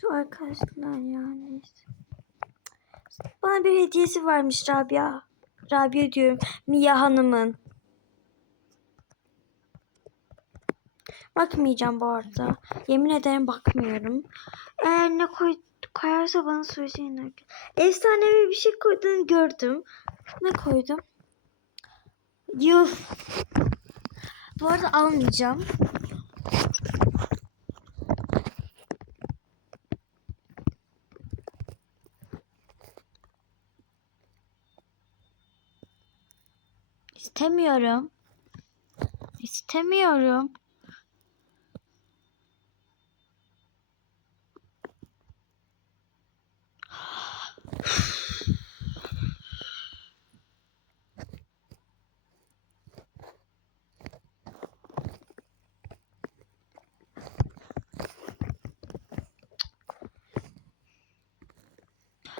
Şu arkadaşlar yani. Bana bir hediyesi varmış Rabia. Rabia diyorum. Mia Hanım'ın. Bakmayacağım bu arada. Yemin ederim bakmıyorum. Eğer ne koy koyarsa bana söyleyin. Efsanevi bir şey koyduğunu gördüm. Ne koydum? Yuh. Bu arada almayacağım. İstemiyorum. İstemiyorum.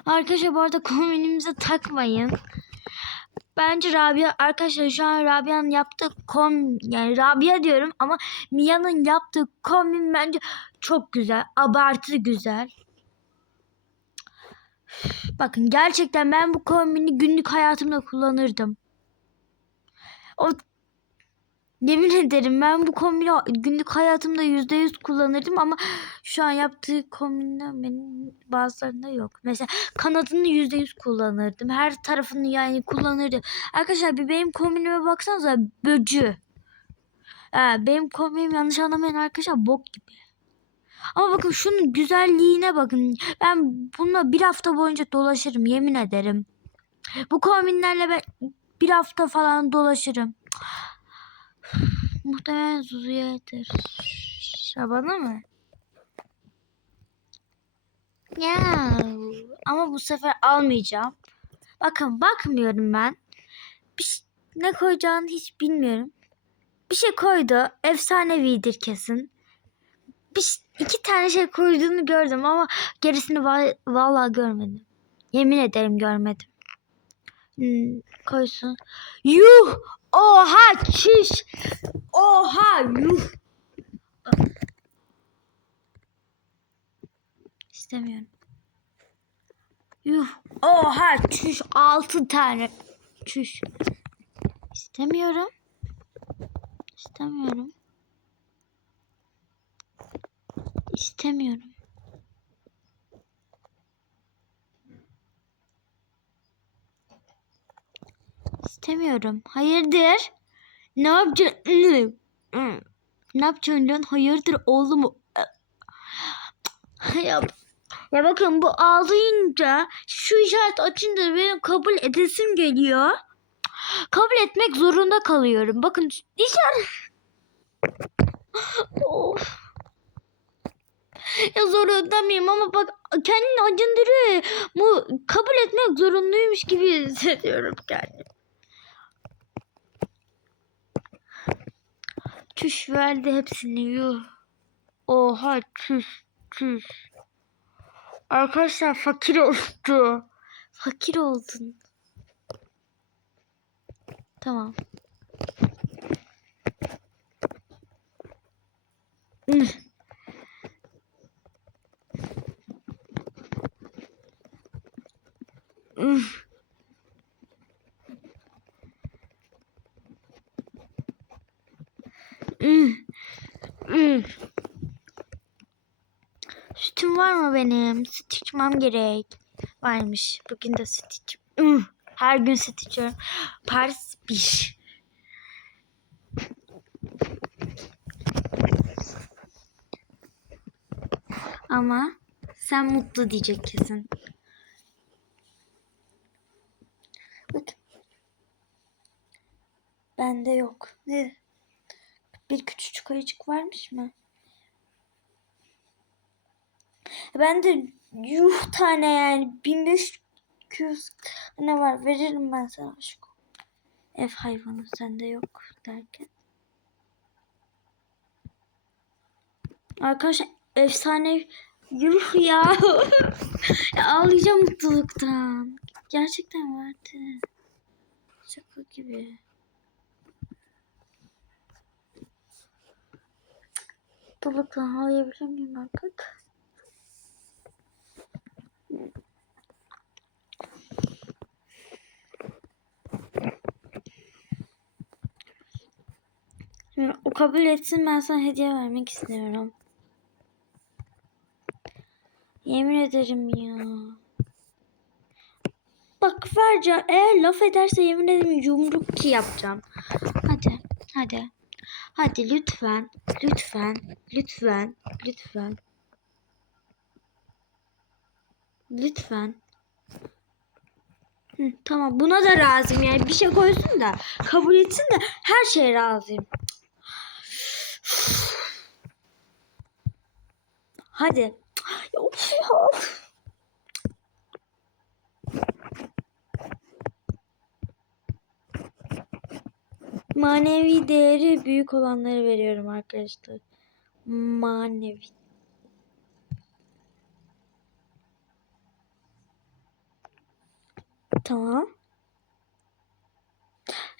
Arkadaşlar bu arada kombinimize takmayın. Bence Rabia arkadaşlar şu an Rabia'nın yaptığı kom yani Rabia diyorum ama Mia'nın yaptığı kombin bence çok güzel. Abartı güzel. Bakın gerçekten ben bu kombini günlük hayatımda kullanırdım. O Yemin ederim ben bu kombini günlük hayatımda yüzde yüz kullanırdım ama şu an yaptığı kombinler bazılarında yok. Mesela kanadını yüzde yüz kullanırdım. Her tarafını yani kullanırdım. Arkadaşlar bir benim kombinime baksanıza böcü. Ee, benim kombinim yanlış anlamayın arkadaşlar bok gibi. Ama bakın şunun güzelliğine bakın. Ben bununla bir hafta boyunca dolaşırım yemin ederim. Bu kombinlerle ben bir hafta falan dolaşırım. Muhtemelen Zuzu'yadır. Şaban'a mı? Ya ama bu sefer almayacağım. Bakın bakmıyorum ben. Bir ne koyacağını hiç bilmiyorum. Bir şey koydu. Efsanevidir kesin. Bir, iki tane şey koyduğunu gördüm ama gerisini va- vallahi görmedim. Yemin ederim görmedim. Hmm, koysun. Yuh! Oha çiş! Oha yuh! İstemiyorum. Yuh! Oha çüş! Altı tane. Çüş. İstemiyorum. İstemiyorum. İstemiyorum. İstemiyorum. Hayırdır? Ne yapacaksın? Ne yapacaksın lan? Hayırdır oğlum? Ya, ya bakın bu ağlayınca şu işaret açınca benim kabul edesim geliyor. Kabul etmek zorunda kalıyorum. Bakın işaret... Ya zorunda mıyım ama bak kendini acındırıyor. Bu kabul etmek zorundaymış gibi hissediyorum kendimi. Çüş verdi hepsini yuh. Oha çüş çüş. Arkadaşlar fakir oldu. Fakir oldun. Tamam. Üh. Sütüm var mı benim? Süt içmem gerek. Varmış. Bugün de süt iç. Üh. Her gün süt içiyorum. Paris 1. Ama sen mutlu diyecek kesin. Bak. Bende yok. Ne? Bir küçücük ayıcık varmış mı? Ben de yuh tane yani 1500 ne var veririm ben sana aşkım. Ev hayvanı sende yok derken. Arkadaşlar efsane yuh ya. ya ağlayacağım mutluluktan. Gerçekten vardı. Şaka gibi. mutlulukla alabilir miyim artık? Şimdi o kabul etsin ben sana hediye vermek istiyorum. Yemin ederim ya. Bak vereceğim. Eğer laf ederse yemin ederim yumrukçu yapacağım. Hadi. Hadi. Hadi lütfen. Lütfen. Lütfen. Lütfen. Lütfen. Hı, tamam buna da razıyım yani bir şey koysun da kabul etsin de her şeye razıyım. Hadi. Manevi değeri büyük olanları veriyorum arkadaşlar. Manevi. Tamam.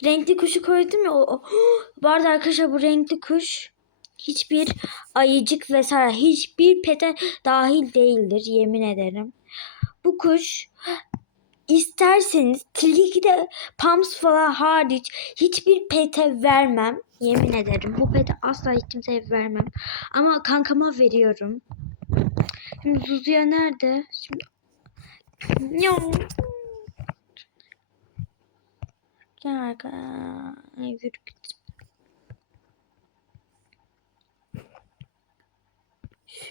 Renkli kuşu koydum ya. O, o. Bu arkadaşlar bu renkli kuş hiçbir ayıcık vesaire hiçbir pete dahil değildir yemin ederim. Bu kuş isterseniz tilki de pams falan hariç hiçbir pete vermem. Yemin ederim. Bu pete asla hiç kimseye vermem. Ama kankama veriyorum. Şimdi Zuzuya nerede? Şimdi... Ya. Gel.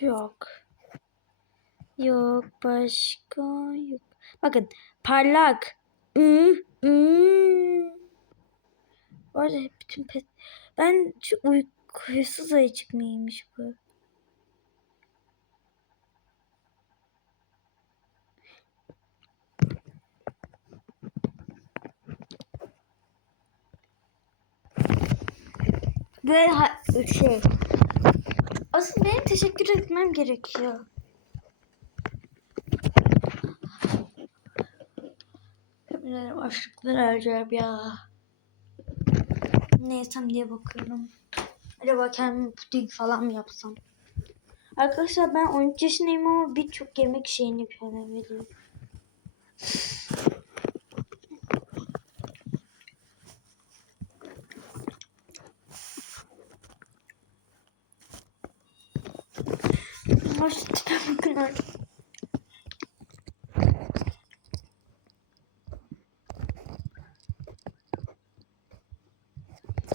Yok. Yok başka yok. Bakın parlak. Iı, ıı. Bu arada bütün pet... Ben şu uykusuz ayıcık mıymış bu? Ha- şey... Asıl benim teşekkür etmem gerekiyor. Eminim açlıktan öleceğim ya. Ne yesem diye bakıyorum. Acaba kendime puding falan mı yapsam? Arkadaşlar ben 13 yaşındayım ama birçok yemek şeyini şu tipe bakın artık.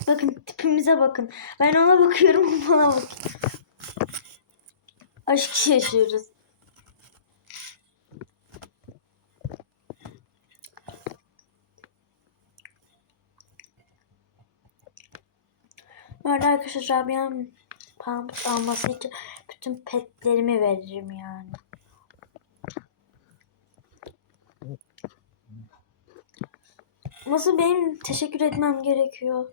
Bakın tipimize bakın. Ben ona bakıyorum o bana bakıyor. Aşk yaşıyoruz. Bu arada arkadaşlar Rabia'nın pamuk alması için bütün petlerimi veririm yani. Nasıl benim teşekkür etmem gerekiyor?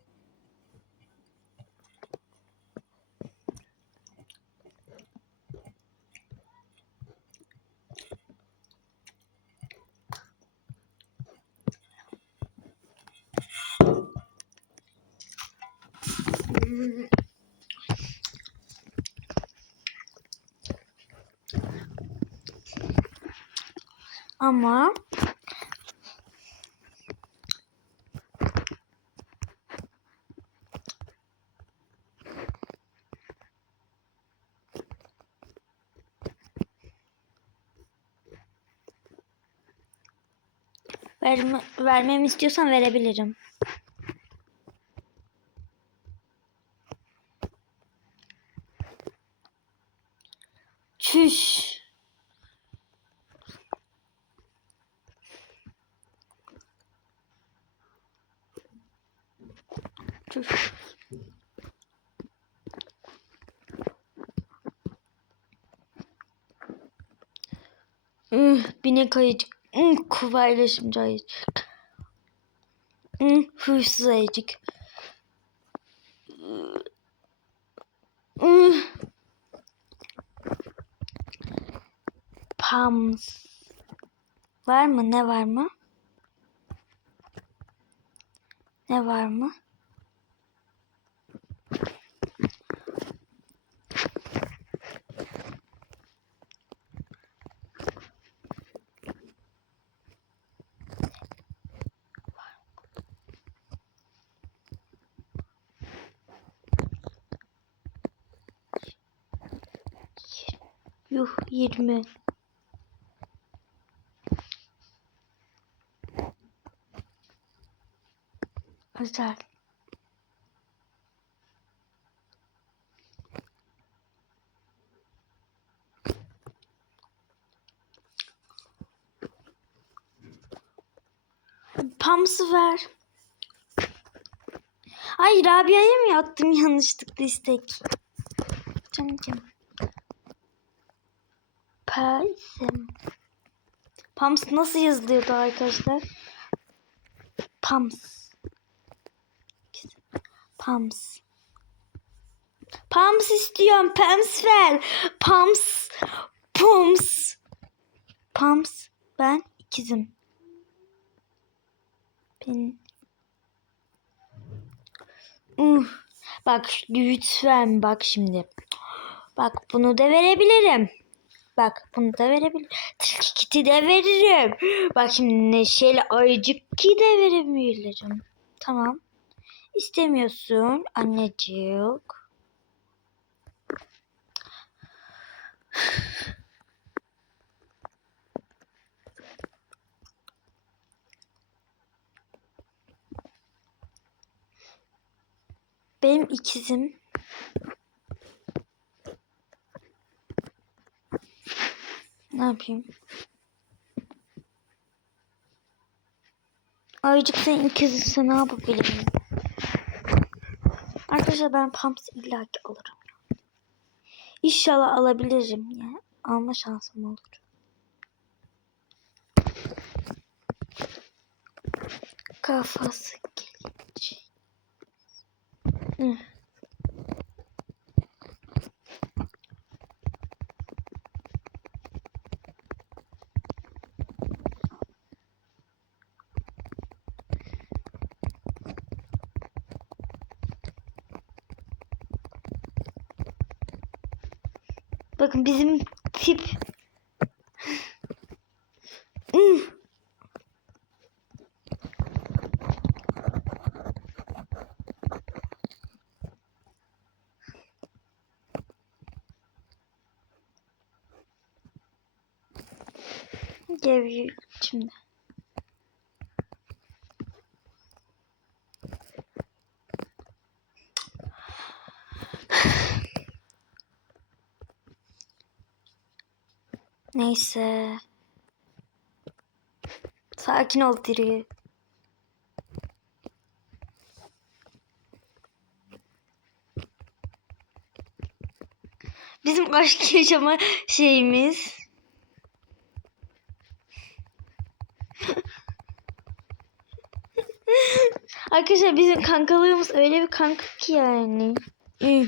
Ama Verme, vermemi istiyorsan verebilirim. Çüş. Çüş. Üh, binek ayıcık. Kuvaylaşımcı ayıcık. Huysuz ayıcık. Pams. Var mı? Ne var mı? Ne var mı? Yuh 20. Özel. Pamsı ver. Ay Rabia'ya mı yaptım yanlışlıkla istek? Canım canım. Pamsım. Pams nasıl yazılıyordu arkadaşlar? Pams. Pams. Pams istiyorum. Pams ver. Pams. Pums. Pams. Ben ikizim. Ben. Uh. Bak lütfen bak şimdi. Bak bunu da verebilirim. Bak bunu da verebilirim. Tilkiti de veririm. Bak şimdi neşeli ayıcık ki de verebilirim. Tamam. İstemiyorsun annecik. Benim ikizim. Ne yapayım? Ayıcık sen ikizinse ne yapabilirim? Arkadaşlar ben Pumps illaki alırım. İnşallah alabilirim ya. Alma şansım olur. Kafası gelecek. Hı. Bakın bizim tip. Hmm. Gel şimdi. Neyse. Sakin ol Diri. Bizim aşk yaşama şeyimiz. Arkadaşlar bizim kankalığımız öyle bir kanka ki yani. Hı.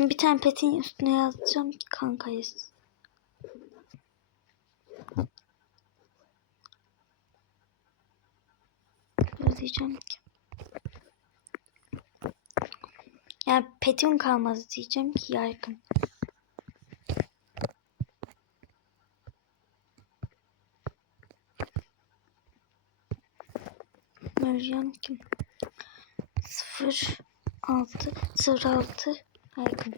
Bir tane petin üstüne yazacağım ki kankayız. Diyeceğim ki. Yani petin kalmaz diyeceğim ki yaygın. Vereceğim ki. 0 6 0 6 Yaygın.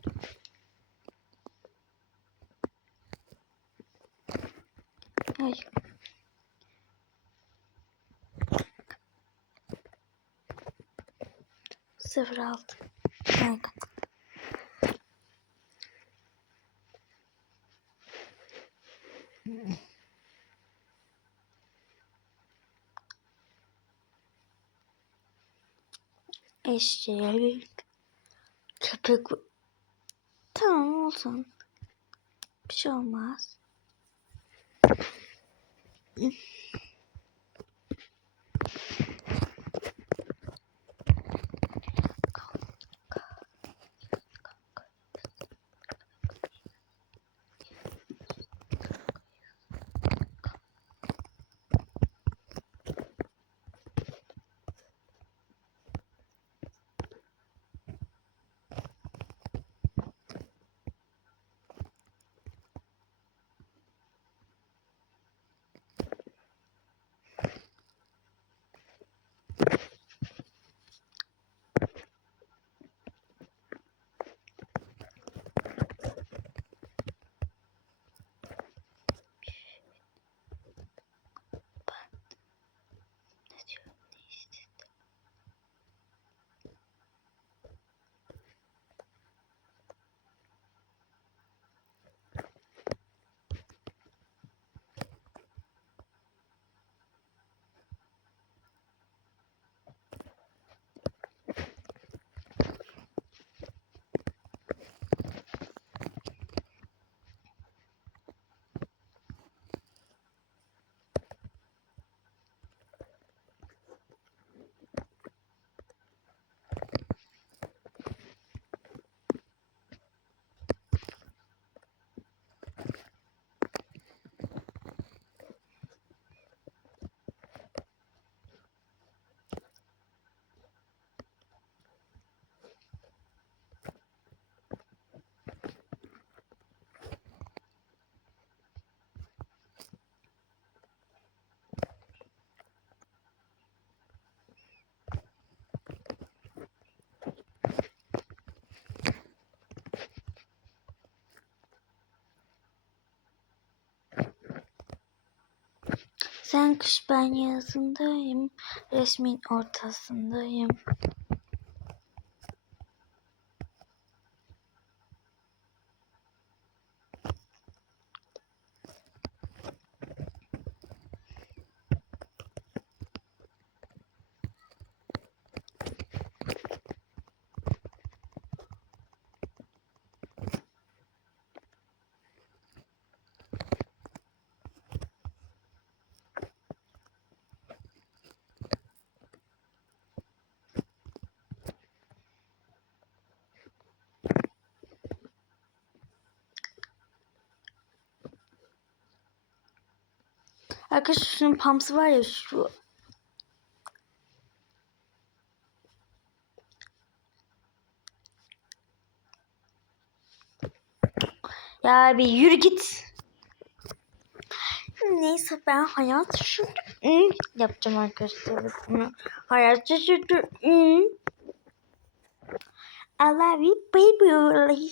Yaygın. Sıfır altı. Yaygın. Eşek. Köpek. Tamam olsun. Bir şey olmaz. Sen kış ben yazındayım. Resmin ortasındayım. Arkadaşlar şunun pamsı var ya şu. Ya bir yürü git. Neyse ben hayat şunu yapacağım arkadaşlar bunu. Hayat şunu. I love you baby.